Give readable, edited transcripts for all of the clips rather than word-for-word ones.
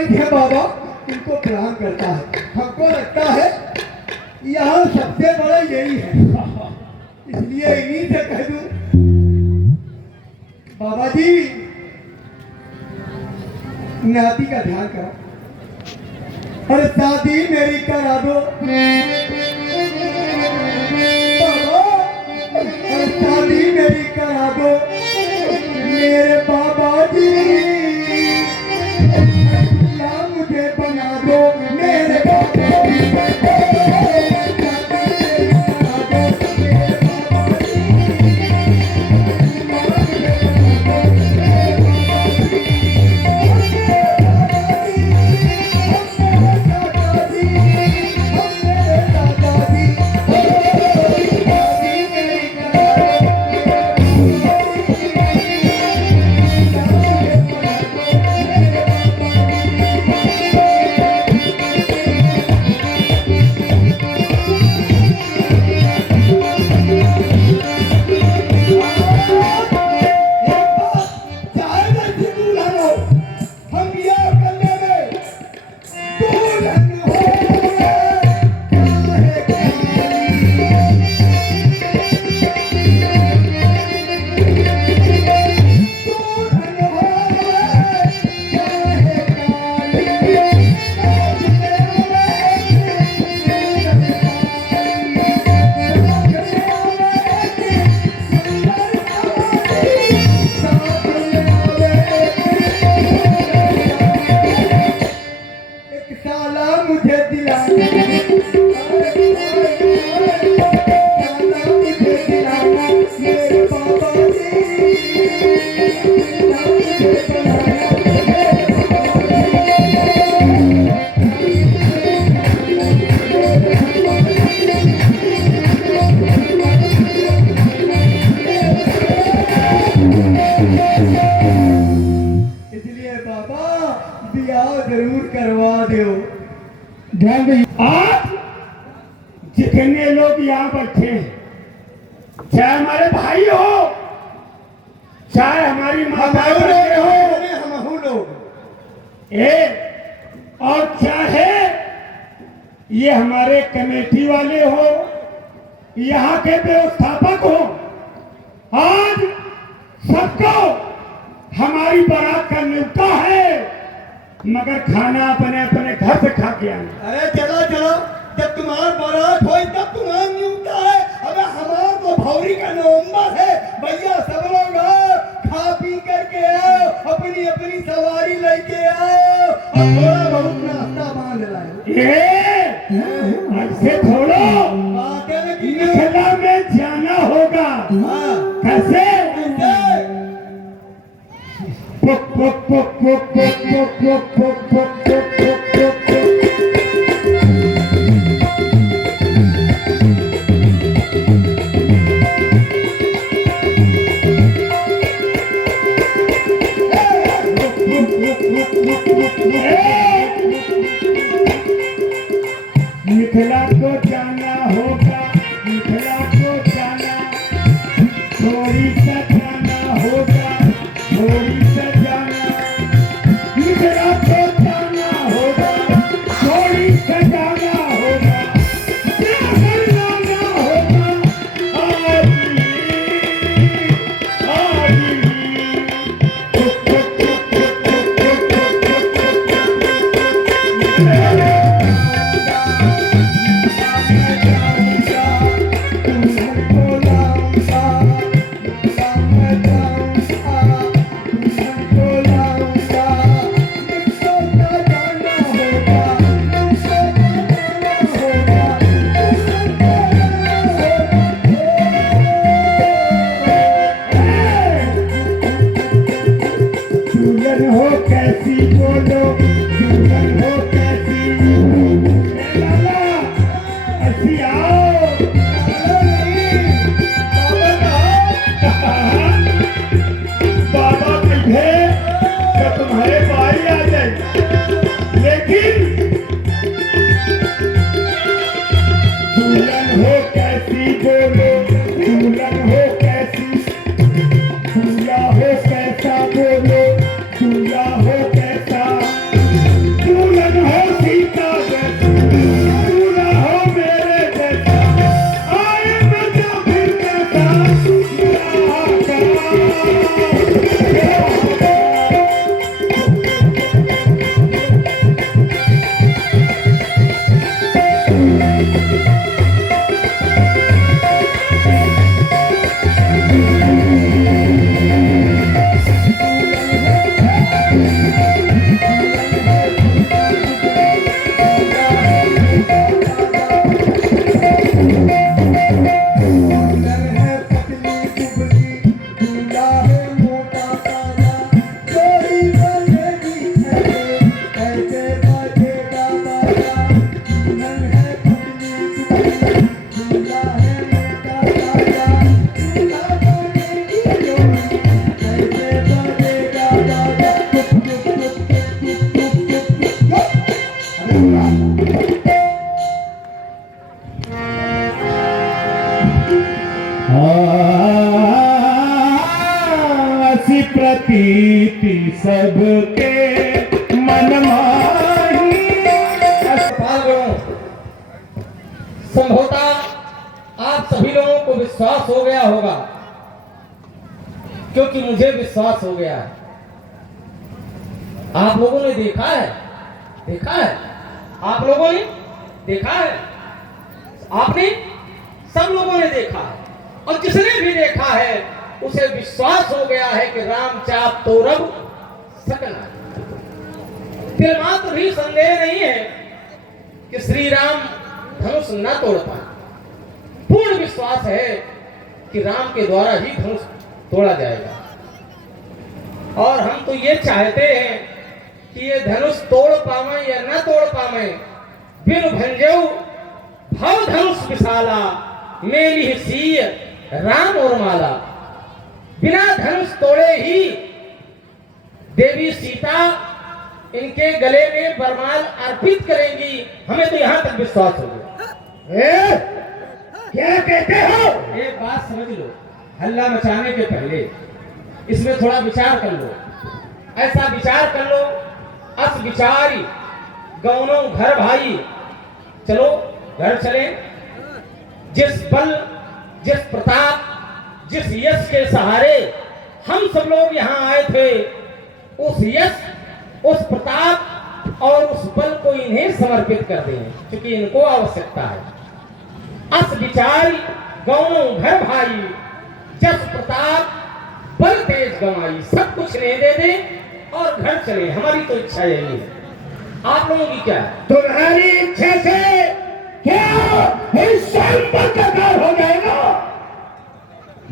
वैद्य है बाबा, इनको प्रणाम करता है। हमको लगता है यहाँ सबसे बड़ा यही है, इसलिए इन्हीं से कह दूं, बाबा जी नाती का ध्यान करो और शादी मेरी करा दो बाबा, और शादी मेरी करा दो मेरे बाबा जी, या मुझे बना दो मेरे बाबा जी। इसलिए बाबा ब्याह जरूर करवा दो। ध्यान दे, आज जितने लोग यहाँ बैठे हैं, चाहे हमारे भाई हो, चाहे हमारी माताएं हो, हम लोग और चाहे ये हमारे कमेटी वाले हो, यहाँ के व्यवस्थापक हो, आज सबको हमारी बारात का न्योता है, मगर खाना अपने अपने घर से खा के आना। अरे चलो चलो, जब तुम्हारा बारात हो तब तुम्हारा न्योता है। अबे हमारा तो भौरी का नवंबर है भैया, सब लोग आओ, खा पी करके आओ, अपनी अपनी सवारी लेके आओ और थोड़ा बहुत नाश्ता बांध लाओ। ऐसे थोड़ा मिथिला में जाना होगा। कैसे? पुक पुक पुक पुक पुक पुक पुक पुक पुक पुक पुक। मिथिला को जाना होगा, मिथिला को जाना, थोड़ी सा जाना होगा, थोड़ी सा जाना, मिथिला को जाना होगा, थोड़ी सा जाना होगा, जाना होगा। दुल्हन हो कैसी बोलो, दुल्हन हो कैसी प्रतीति सबके मन माही। संभवतः आप सभी लोगों को विश्वास हो गया होगा, क्योंकि मुझे विश्वास हो गया है। आप लोगों ने देखा है, आप लोगों ने देखा है, आपने सब लोगों ने देखा है, और जिसने भी देखा है उसे विश्वास हो गया है कि राम चाप तोरब सकना। तिलमात्र भी संदेह नहीं है कि श्री राम धनुष न तोड़ पाए। पूर्ण विश्वास है कि राम के द्वारा ही धनुष तोड़ा जाएगा, और हम तो ये चाहते हैं कि ये धनुष तोड़ पावे या न तोड़ पावे, बिन भंजऊ भव धनुष विशाला, मेली सीय राम और माला। बिना धनुष तोड़े ही देवी सीता इनके गले में वरमाल अर्पित करेंगी। हमें तो यहां तक विश्वास हो गया। क्या कहते हो? एक बात समझ लो, हल्ला मचाने के पहले इसमें थोड़ा विचार कर लो। ऐसा विचार कर लो, अस विचारी गौनों घर भाई, चलो घर चले। जिस बल, जिस प्रताप, जिस यश के सहारे हम सब लोग यहाँ आए थे, उस यश, उस प्रताप और उस बल को इन्हें समर्पित कर दें, क्योंकि इनको आवश्यकता है। अस विचारी गौनों घर भाई, जस प्रताप बल तेज गवाई। सब कुछ ने दे दे और घर चले। हमारी तो इच्छा यही है। आप लोगों की क्या है? तुम्हारी इच्छा से क्या इस संपत्ति का कार्य हो जाएगा?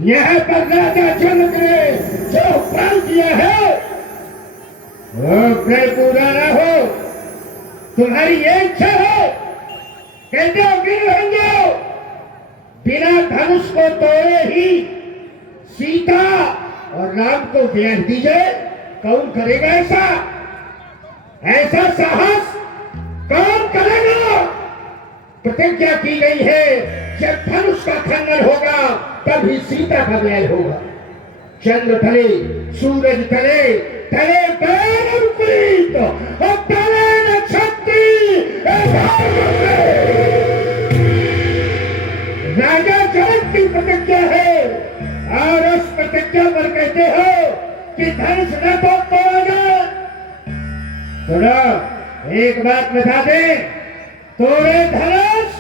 यह पर राजा जनक ने जो प्रण किया है वो प्रण पूरा न हो। तुम्हारी ये इच्छा हो, कहते हो गिर जाओ, बिना धनुष को तोड़े ही सीता और राम को ब्याह दीजिए। कौन करेगा ऐसा? ऐसा साहस कौन करेगा? प्रतिज्ञा की गई है, जब धनुष का खंडन होगा तभी सीता का ब्याह होगा। चंद्र तले, सूरज तले, तले बैरम प्रीत और तले नक्षत्री। राजा जनक की प्रतिज्ञा है, और उस प्रतिज्ञा पर कहते हो कि धनुष न तो तोड़ा जाए। सुनो, एक बात बता दें, तोड़े धनुष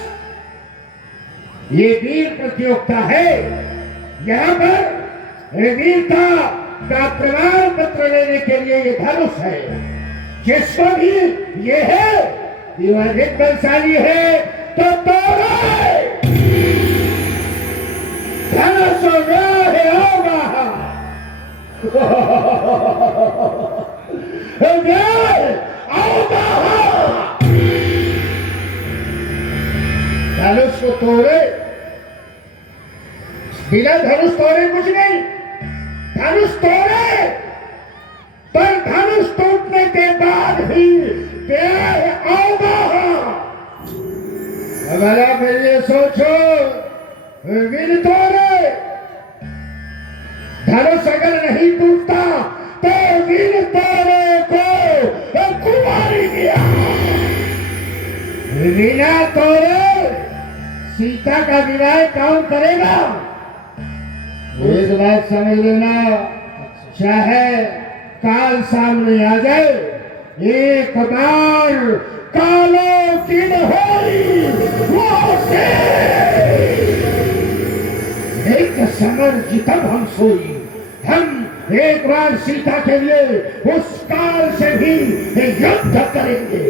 ये वीर प्रतियोगिता है। यहाँ पर वीरता का प्रमाण पत्र लेने के लिए ये धनुष है। जिसको भी ये है कि वह अधिक बलशाली है तो तोड़े धनुष है होगा। धनुष को तोड़े, बिना धनुष तोड़े कुछ नहीं। धनुष तोड़े, पर धनुष टूटने के बाद ही प्यार आओगा। अगर आप ये सोचो बिन तोड़े धनुष अगर नहीं टूटता तो बिन तोड़े को कुमारी किया। बिना तोड़े सीता का विवाह कौन करेगा? एक बात समझ लेना, चाहे काल सामने आ जाए, एक बार कालो की होई एक समर जितब हम सोई। हम एक बार सीता के लिए उस काल से भी युद्ध करेंगे।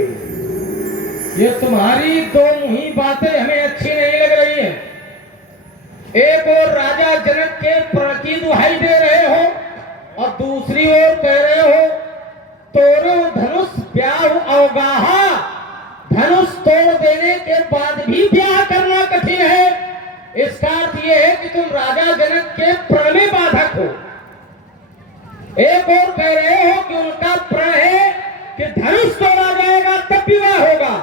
ये तुम्हारी दो मुही बातें हमें अच्छी नहीं लग रही है। एक और राजा जनक के प्रण की दुहाई दे रहे हो और दूसरी ओर कह रहे हो तोरो धनुष ब्याह अवगाहा। धनुष तोड़ देने के बाद भी ब्याह करना कठिन है। इसका अर्थ यह है कि तुम राजा जनक के प्रण में बाधक हो। एक और कह रहे हो कि उनका प्रण है कि धनुष तोड़ा जाएगा तब विवाह होगा।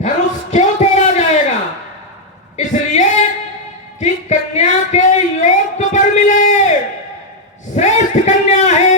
धनुष क्यों तोड़ा जाएगा? इसलिए कि कन्या के योग्य वर मिले। श्रेष्ठ कन्या है,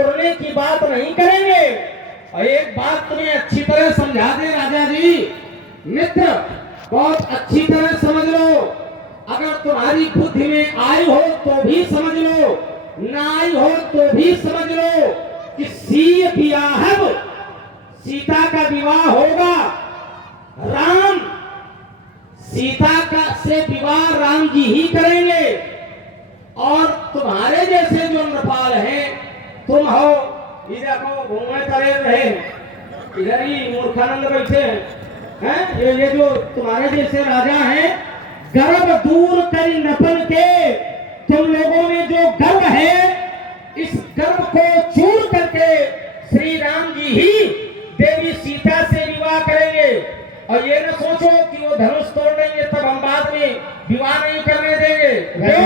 तोड़ने की बात नहीं करेंगे। और एक बात तुम्हें अच्छी तरह समझा दे राजा जी, मित्र, बहुत अच्छी तरह समझ लो। अगर तुम्हारी बुद्धि में आई हो तो भी समझ लो, ना आई हो तो भी समझ लो कि सीता का विवाह होगा। राम सीता का से विवाह राम जी ही करेंगे। और तुम्हारे जैसे जो नृपाल हैं, तुम हो इधर को घूमे करे रहे, इधर ही मूर्खानंद बैठे हैं। ये जो तुम्हारे जैसे राजा हैं, गर्व दूर कर नपन के, तुम लोगों में जो गर्व है, इस गर्व को चूर करके श्री राम जी ही देवी सीता से विवाह करेंगे। और ये न सोचो कि वो धनुष तोड़ देंगे तब हम बाद में विवाह नहीं करने देंगे। क्यों?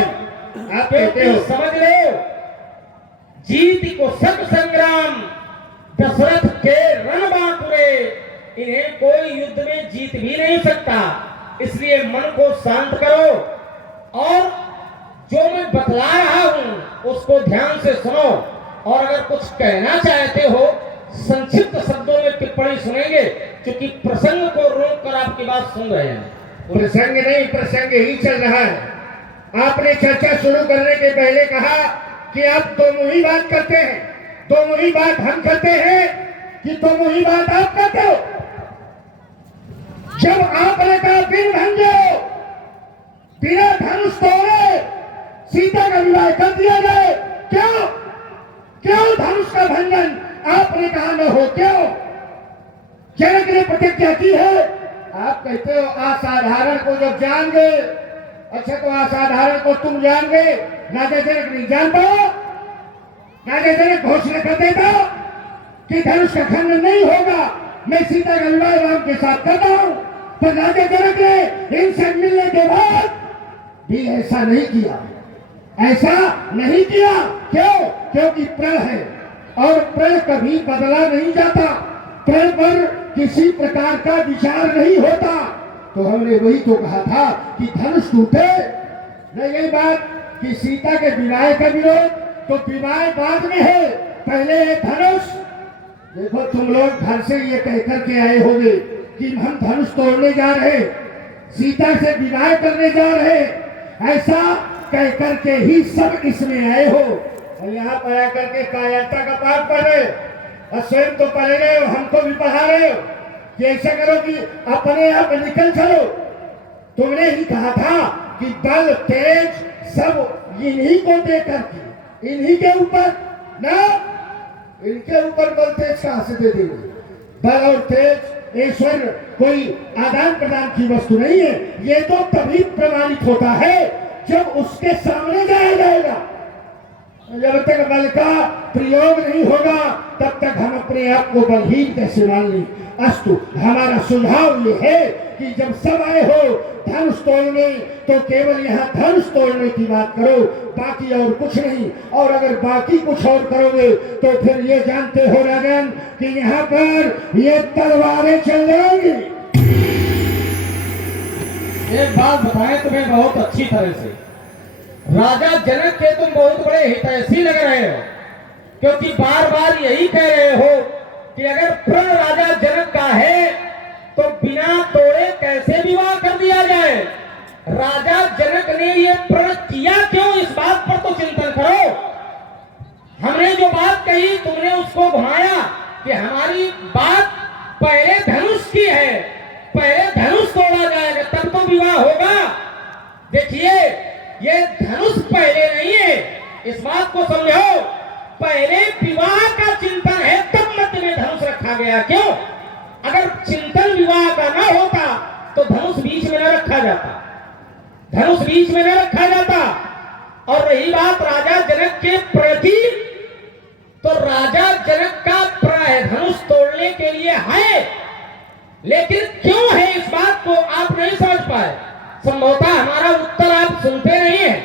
आप कहते हो, समझ लो, जीत को सत संग्राम दशरथ के रण बांकुरे, इन्हें कोई युद्ध में जीत भी नहीं सकता। इसलिए मन को शांत करो और जो मैं बतला रहा हूं उसको ध्यान से सुनो। और अगर कुछ कहना चाहते हो, संक्षिप्त शब्दों में टिप्पणी सुनेंगे, क्योंकि प्रसंग को रोक कर आपकी बात सुन रहे हैं। प्रसंग नहीं, प्रसंग ही चल रहा है। आपने चर्चा शुरू करने के पहले कहा कि आप दो मुही बात करते हैं, दो मुही बात हम करते हैं कि दो मुही बात आप करते हो। जब आपने कहा बिन भंजो, बिना धनुष तोड़े सीता का विवाह कर दिया जाए, क्यों क्यों धनुष का भंजन आपने कहा न हो, क्यों? जनक ने प्रतिज्ञा की है। आप कहते हो असाधारण को जब जान गए, अच्छा तो असाधारण को तुम जान गए, राजा जनक नहीं जान पाओ। राजा जनक घोषणा कर देता कि धनुष का खंडन नहीं होगा, मैं सीता का विवाह राम के साथ करता हूं। पर राजा जनक ने इनसे मिलने के बाद भी ऐसा नहीं किया, ऐसा नहीं किया। क्यों? क्योंकि प्रण है और प्रण कभी बदला नहीं जाता, प्रण पर किसी प्रकार का विचार नहीं होता। तो हमने वही तो कहा था कि धनुष टूटे। नहीं यही बात कि सीता के विवाह का विरोध, तो विवाह बाद में है, पहले है धनुष। देखो तुम लोग घर से ये कहकर के आए होंगे कि हम धनुष तोड़ने जा रहे, सीता से विवाह करने जा रहे, ऐसा कहकर के ही सब इसमें आए हो। और यहाँ पर आकर के कायरता का पाठ पढ़ रहे और स्वयं तो पढ़ रहे हो, हमको भी पढ़ा रहे हो कि ऐसा करो कि अपने आप निकल चलो। तुमने ही कहा था कि बल तेज सब इन्हीं को देकर के, इन्हीं के ऊपर ना, इनके ऊपर बल तेज कहां से दे देंगे? बल और तेज ऐश्वर्य कोई आदान प्रदान की वस्तु नहीं है। ये तो तभी प्रमाणित होता है जब उसके सामने जाया जाएगा। जब तक बल का प्रयोग नहीं होगा तब तक हम अपने आप को बलहीन कैसे मान लें? अस्तु, हमारा सुझाव ये है कि जब सब आए हो धनुष तोड़ने, तो केवल यहाँ धनुष तोड़ने की बात करो, बाकी और कुछ नहीं। और अगर बाकी कुछ और करोगे तो फिर ये जानते हो राजन कि यहाँ पर ये तलवारें चल जाएंगी। एक बात बताएं तुम्हें बहुत अच्छी तरह से, राजा जनक के तुम बहुत बड़े हितैषी लग रहे हो, क्योंकि बार बार यही कह रहे हो कि अगर प्रण राजा जनक का है तो बिना तोड़े कैसे विवाह कर दिया जाए। राजा जनक ने ये प्रण किया क्यों, इस बात पर तो चिंतन करो। हमने जो बात कही तुमने उसको घुमाया कि हमारी बात पहले धनुष की है, पहले धनुष तोड़ा जाएगा तब तो विवाह होगा। देखिए ये धनुष पहले नहीं है, इस बात को समझो। पहले विवाह का चिंतन है तब मध्य में धनुष रखा गया। क्यों? अगर चिंतन विवाह का ना होता तो धनुष बीच में न रखा जाता, धनुष बीच में न रखा जाता। और रही बात राजा जनक के प्रति, तो राजा जनक का प्राय धनुष तोड़ने के लिए है, लेकिन क्यों है इस बात को आप नहीं समझ पाए। संभवतः हमारा उत्तर आप सुनते नहीं है।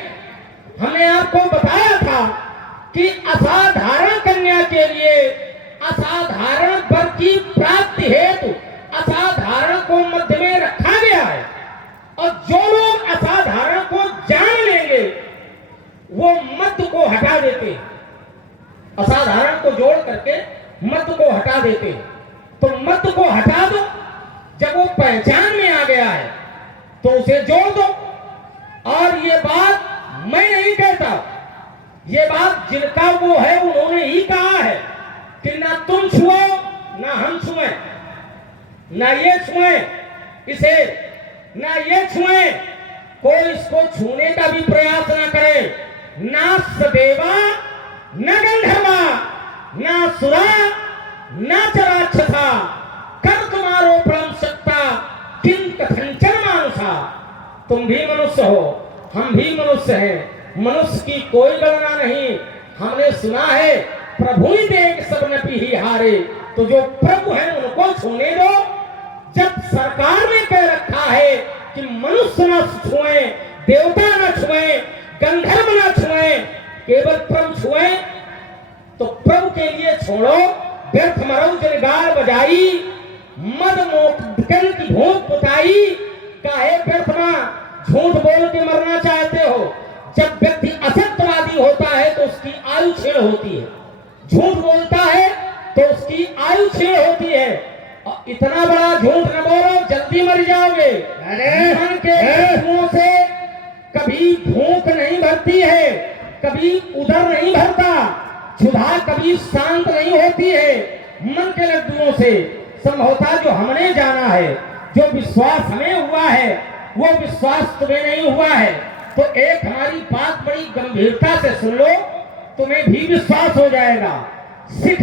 हमने आपको बताया था कि असाधारण कन्या के लिए असाधारण वर की प्राप्ति हेतु असाधारण को मध्य में रखा गया है। और जो लोग असाधारण को जान लेंगे वो मध्य को हटा देते हैं, असाधारण को को जोड़ करके मत को हटा देते हैं। तो मत को हटा दो, जब वो पहचान में आ गया है तो उसे जोड़ दो। और ये बात मैं नहीं कहता, ये बात जिनका वो है उन्होंने ही कहा है कि ना तुम छुओ ना हम छुए, ना ये छुए इसे, ना ये छुए, कोई इसको छूने का भी प्रयास ना करे। ना सदेवा न गंधर्वा न सुरा न चराक्षसा कर तुम्हारो परम सत्ता किं कथंचन मानुषा। तुम भी मनुष्य हो, हम भी मनुष्य हैं, मनुष्य की कोई गणना नहीं। हमने सुना है प्रभु ही देख सब नपी ही हारे, तो जो प्रभु है उनको छूने दो। जब सरकार ने कह रखा है कि मनुष्य न छुए, देवता न छुए, गंधर्व न छुए, केवल प्रभु छुए, तो प्रभु के लिए छोड़ो। व्यर्थ मरऊ जलगार बजाई, मद मोकन की भूख पुताई, काहे व्यर्थ में झूठ बोल के मरना चाहते हो। जब व्यक्ति असत्यवादी होता है तो उसकी आयु क्षीण होती है, झूठ बोलता है तो उसकी आयु क्षीण होती है। और इतना बड़ा झूठ न बोलो, जल्दी मर जाओगे। जीवन के मुंह से कभी भूख नहीं भरती है, कभी उदर नहीं भरता, क्षुधा कभी शांत नहीं होती है। मन के लड्डुओं से संभवतः जो हमने जाना है, जो विश्वास हमें हुआ है, वो विश्वास तुम्हें नहीं हुआ है। तो एक हमारी बात बड़ी गंभीरता से सुन लो, तुम्हें भी विश्वास हो जाएगा। सिख